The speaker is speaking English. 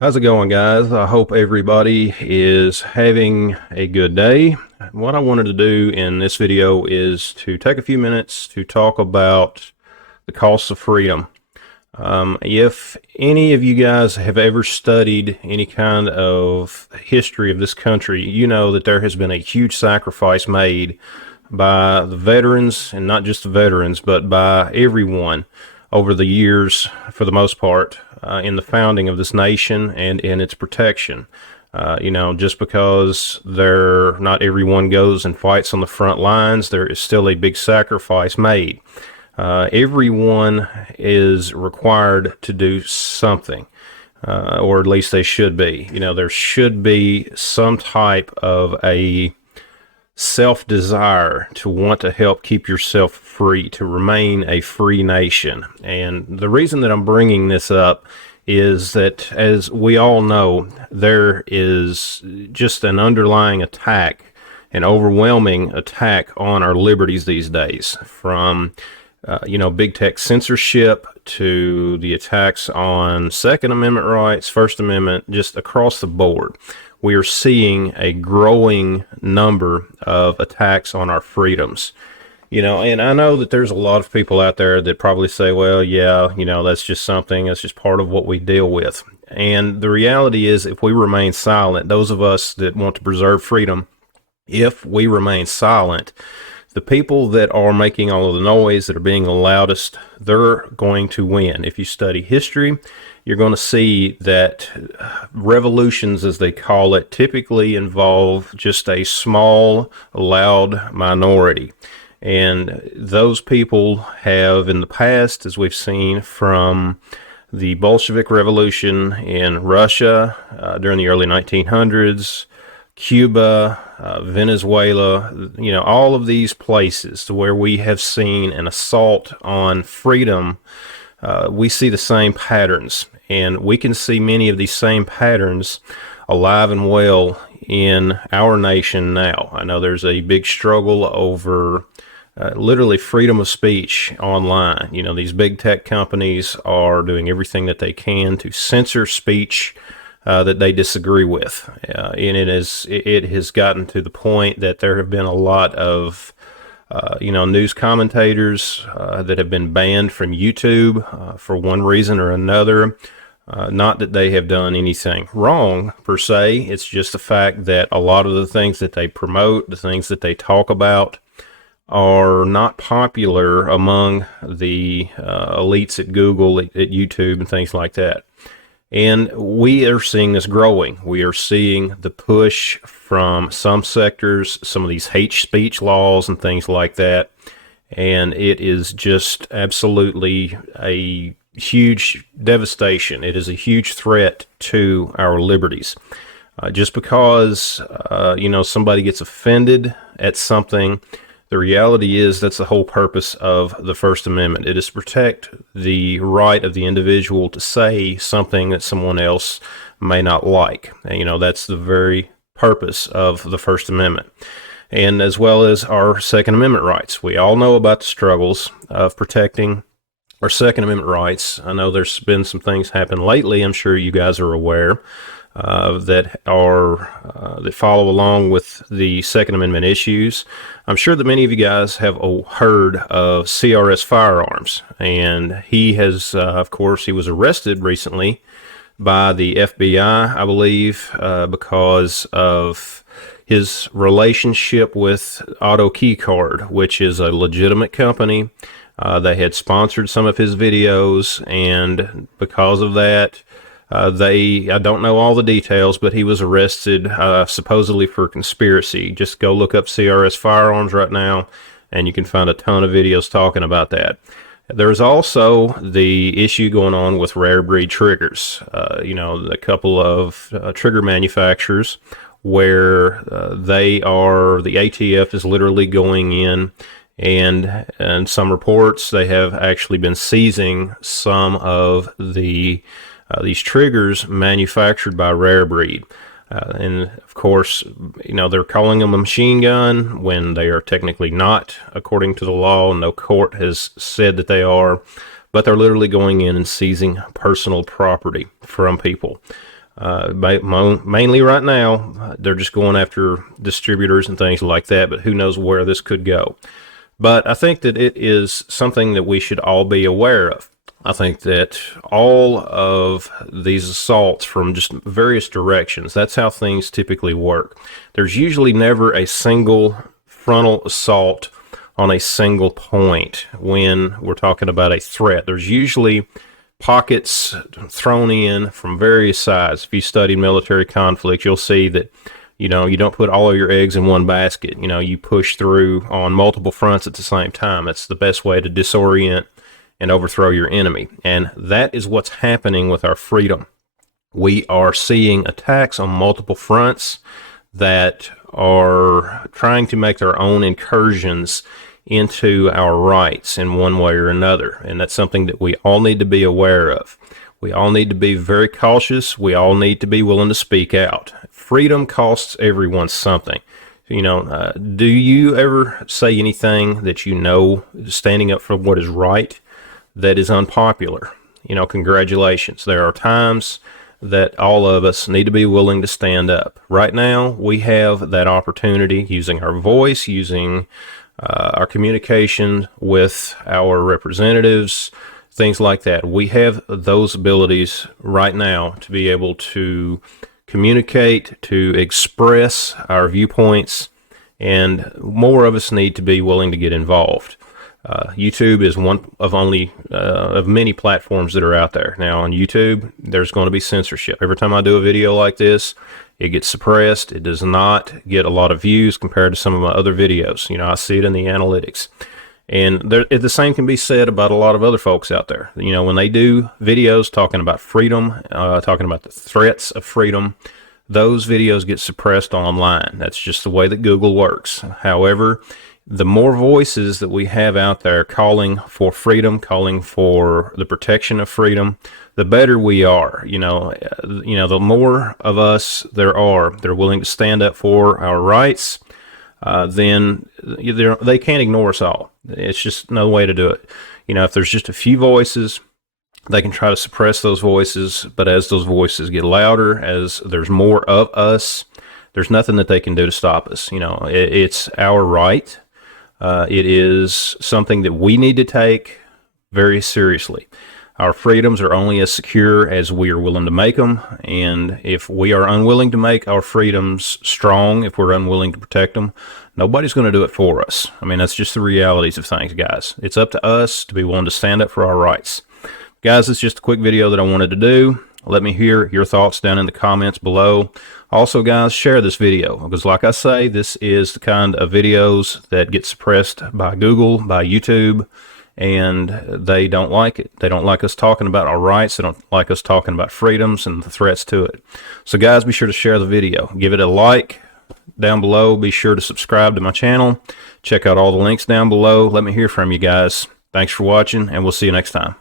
How's it going, guys? I hope everybody is having a good day. What I wanted to do in this video is to take a few minutes to talk about the cost of freedom. If any of you guys have ever studied any kind of history of this country, you know that there has been a huge sacrifice made by the veterans, and not just the veterans, but by everyone over the years, for the most part, in the founding of this nation and in its protection. Just because not everyone goes and fights on the front lines, there is still a big sacrifice made. Everyone is required to do something, or at least they should be. There should be some type of a self-desire to want to help keep yourself free, to remain a free nation. And the reason that I'm bringing this up is that, as we all know, there is just an underlying attack, an overwhelming attack on our liberties these days, from big tech censorship to the attacks on Second Amendment rights, First Amendment, just across the board. We are seeing a growing number of attacks on our freedoms. And I know that there's a lot of people out there that probably say, well, yeah, that's just part of what we deal with. And the reality is, if we remain silent, those of us that want to preserve freedom, if we remain silent, the people that are making all of the noise, that are being the loudest, they're going to win. If you study history, you're going to see that revolutions, as they call it, typically involve just a small, loud minority. And those people have, in the past, as we've seen from the Bolshevik Revolution in Russia during the early 1900s, Cuba, Venezuela, all of these places to where we have seen an assault on freedom, we see the same patterns. And we can see many of these same patterns alive and well in our nation now. I know there's a big struggle over literally freedom of speech online. These big tech companies are doing everything that they can to censor speech that they disagree with. And it has gotten to the point that there have been a lot of news commentators that have been banned from YouTube for one reason or another. Not that they have done anything wrong per se. It's just the fact that a lot of the things that they promote, the things that they talk about, are not popular among the elites at Google, at YouTube, and things like that. And we are seeing this growing. We are seeing the push from some sectors, some of these hate speech laws and things like that. And it is just absolutely a huge devastation. It is a huge threat to our liberties. Just because, somebody gets offended at something, the reality is that's the whole purpose of the First Amendment. It is to protect the right of the individual to say something that someone else may not like. And, that's the very purpose of the First Amendment. And as well as our Second Amendment rights. We all know about the struggles of protecting our Second Amendment rights. I know there's been some things happen lately, I'm sure you guys are aware, that follow along with the Second Amendment issues. I'm sure that many of you guys have heard of CRS Firearms, and he has, of course, he was arrested recently by the FBI, I believe, because of his relationship with Auto Keycard, which is a legitimate company. They had sponsored some of his videos, and because of that, I don't know all the details, but he was arrested supposedly for conspiracy. Just go look up CRS Firearms right now, and you can find a ton of videos talking about that. There's also the issue going on with rare breed triggers. A couple of trigger manufacturers where the ATF is literally going in, and some reports, they have actually been seizing some of these triggers manufactured by Rare Breed. And of course, they're calling them a machine gun when they are technically not, according to the law. No court has said that they are, but they're literally going in and seizing personal property from people. Mainly right now, they're just going after distributors and things like that, but who knows where this could go. But I think that it is something that we should all be aware of. I think that all of these assaults from just various directions, that's how things typically work. There's usually never a single frontal assault on a single point when we're talking about a threat. There's usually pockets thrown in from various sides. If you study military conflict, you'll see that you don't put all of your eggs in one basket. You push through on multiple fronts at the same time. That's the best way to disorient and overthrow your enemy. And that is what's happening with our freedom. We are seeing attacks on multiple fronts that are trying to make their own incursions into our rights in one way or another. And that's something that we all need to be aware of. We all need to be very cautious. We all need to be willing to speak out. Freedom costs everyone something. Do you ever say anything that standing up for what is right, that is unpopular? Congratulations. There are times that all of us need to be willing to stand up. Right now, we have that opportunity using our voice, using our communication with our representatives, things like that. We have those abilities right now to be able to communicate, to express our viewpoints, and more of us need to be willing to get involved. YouTube is one of only of many platforms that are out there. Now on YouTube, there's going to be censorship. Every time I do a video like this, it gets suppressed. It does not get a lot of views compared to some of my other videos. I see it in the analytics. And the same can be said about a lot of other folks out there. When they do videos talking about freedom, talking about the threats of freedom, those videos get suppressed online. That's just the way that Google works. However, the more voices that we have out there calling for freedom, calling for the protection of freedom, the better we are. The more of us there are, they're willing to stand up for our rights, then they can't ignore us all. It's just no way to do it. If there's just a few voices, they can try to suppress those voices, but as those voices get louder, as there's more of us, there's nothing that they can do to stop us. It's our right. It is something that we need to take very seriously. Our freedoms are only as secure as we are willing to make them, and if we are unwilling to make our freedoms strong, if we're unwilling to protect them, nobody's going to do it for us. That's just the realities of things, guys. It's up to us to be willing to stand up for our rights. Guys, it's just a quick video that I wanted to do. Let me hear your thoughts down in the comments below. Also, guys, share this video, because like I say, this is the kind of videos that get suppressed by Google, by YouTube, and they don't like it. They don't like us talking about our rights. They don't like us talking about freedoms and the threats to it. So guys, be sure to share the video. Give it a like down below. Be sure to subscribe to my channel. Check out all the links down below. Let me hear from you guys. Thanks for watching, and we'll see you next time.